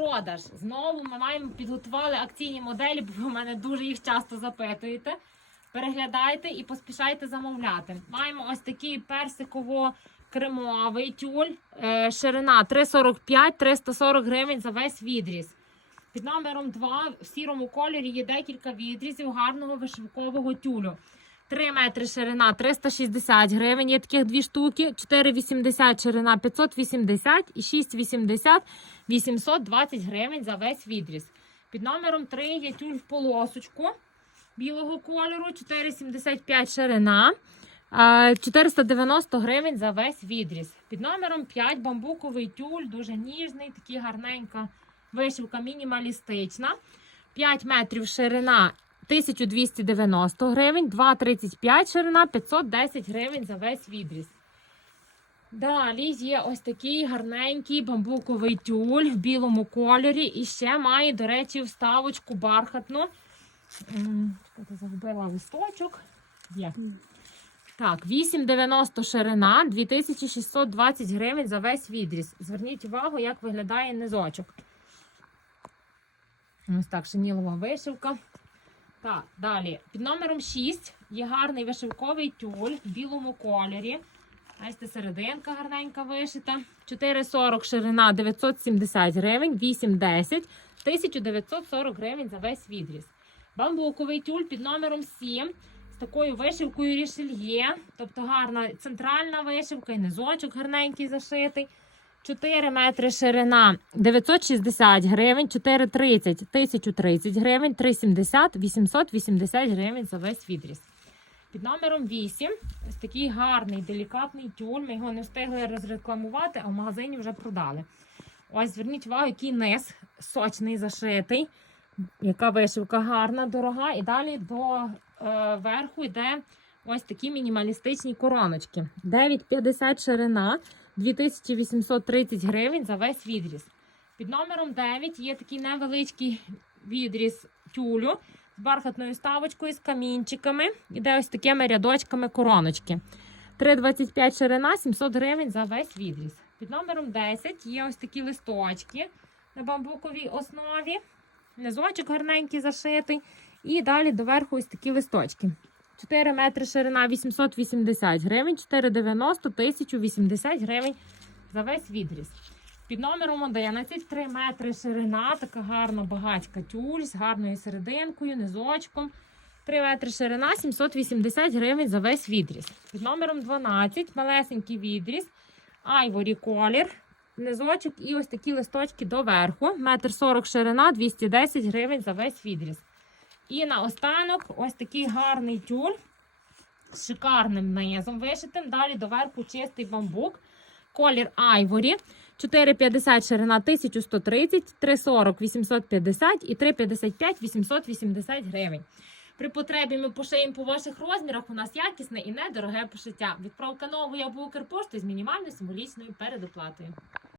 Продаж. Знову ми маємо підготували акційні моделі, бо ви мене дуже їх часто запитуєте. Переглядайте і поспішайте замовляти. Маємо ось такий персиково-кремовий тюль. Е, ширина 3,45-340 гривень за весь відріз. Під номером 2 в сірому кольорі є декілька відрізів гарного вишивкового тюлю. 3 метри ширина 360 гривень. Є таких дві штуки. 4,80 ширина 580 і 6,80 820 гривень за весь відріз. Під номером 3 є тюль в полосочку білого кольору, 4,75 ширина. 490 гривень за весь відріз. Під номером 5 бамбуковий тюль, дуже ніжний, такий гарненька вишивка мінімалістична. 5 метрів ширина 1290 гривень, 2,35 ширина 510 гривень за весь відріз. Далі є ось такий гарненький бамбуковий тюль в білому кольорі. І ще має, до речі, вставочку бархатну. Загубила листочок. Є. Так, 8,90 ширина, 2620 гривень за весь відріз. Зверніть увагу, як виглядає низочок. Ось так, шинілова вишивка. Так, далі. Під номером 6 є гарний вишивковий тюль в білому кольорі. Бачите, серединка гарненька вишита. 4,40 ширина 970 гривень, 8,10, 1940 гривень за весь відріз. Бамбуковий тюль під номером 7 з такою вишивкою рішельє. Тобто гарна центральна вишивка і низочок гарненький зашитий. 4 метри ширина 960 гривень, 4,30 1030 гривень, 3,70 880 гривень за весь відріз. Під номером 8 ось такий гарний делікатний тюль. Ми його не встигли розрекламувати, а в магазині вже продали. Ось зверніть увагу, який низ сочний зашитий. Яка вишивка гарна, дорога. І далі до е, верху йде ось такі мінімалістичні короночки. 9,50 ширина, 2830 гривень за весь відріз. Під номером 9 є такий невеличкий відріз тюлю з бархатною ставочкою, з камінчиками. Іде ось такими рядочками короночки. 3,25 ширина, 700 гривень за весь відріз. Під номером 10 є ось такі листочки на бамбуковій основі. Низочок гарненький зашитий. І далі доверху ось такі листочки. 4 метри ширина 880 гривень, 4,90 1080 гривень за весь відріз. Під номером 11 3 метри ширина, така гарна багатька тюль з гарною серединкою, низочком. 3 метри ширина 780 гривень за весь відріз. Під номером 12 малесенький відріз, айворі колір, низочок і ось такі листочки доверху. Метр 40 ширина, 210 гривень за весь відріз. І наостанок ось такий гарний тюль з шикарним низом вишитим. Далі доверху чистий бамбук. Колір айворі. 4,50 ширина 1130, 3,40 850 і 3,55 880 гривень. При потребі ми пошиємо по ваших розмірах. У нас якісне і недороге пошиття. Відправка нової або Укрпошти з мінімальною символічною передоплатою.